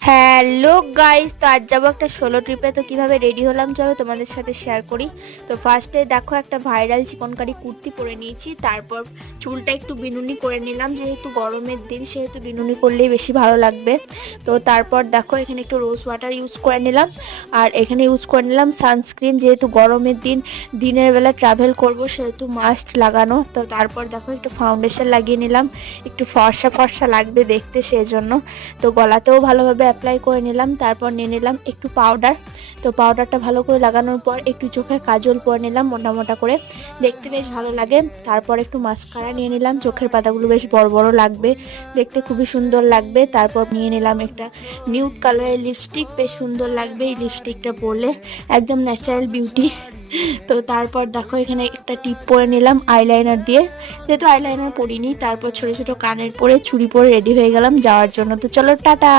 Hello guys, তো আজ যাবো একটা সোলো ট্রিপে। তো কিভাবে রেডি হলাম চলো তোমাদের সাথে শেয়ার করি। তো ফার্স্টে দেখো একটা ভাইরাল চিকনকারি কুর্তি পরে নিয়েছি, তারপর চুলটা একটু বিনুনি করে নিলাম, যেহেতু গরমের দিন সেহেতু বিনুনি করলেই বেশি ভালো লাগবে। তো তারপর দেখো এখানে একটু রোজ ওয়াটার ইউজ করে নিলাম, আর এখানে ইউজ করে নিলাম সানস্ক্রিন, যেহেতু গরমের দিন দিনের বেলা ট্রাভেল করব সেহেতু মাস্ট লাগানো। তো তারপর দেখো একটু ফাউন্ডেশন লাগিয়ে নিলাম, একটু ফর্সা ফর্সা লাগবে দেখতে সেই জন্য। তো গলাতেও ভালোভাবে অ্যাপ্লাই করে নিলাম, তারপর নিয়ে নিলাম একটু পাউডার। তো পাউডারটা ভালো করে লাগানোর পর একটু চোখে কাজল পরে নিলাম মোটা মোটা করে, দেখতে বেশ ভালো লাগে। তারপর একটু মাস্কারা নিয়ে নিলাম, চোখের পাতাগুলো বেশ বড় বড় লাগবে, দেখতে খুবই সুন্দর লাগবে। তারপর নিয়ে নিলাম একটা নিউড কালারের লিপস্টিক, বেশ সুন্দর লাগবে এই লিপস্টিকটা পরলে, একদম ন্যাচারাল বিউটি। তো তারপর দেখো এখানে একটা টিপ পরে নিলাম আইলাইনার দিয়ে, যেহেতু আইলাইনার পরিনি। তারপর ছোট ছোট কানের পরে চুড়ি পরে রেডি হয়ে গেলাম যাওয়ার জন্য। তো চলো টাটা।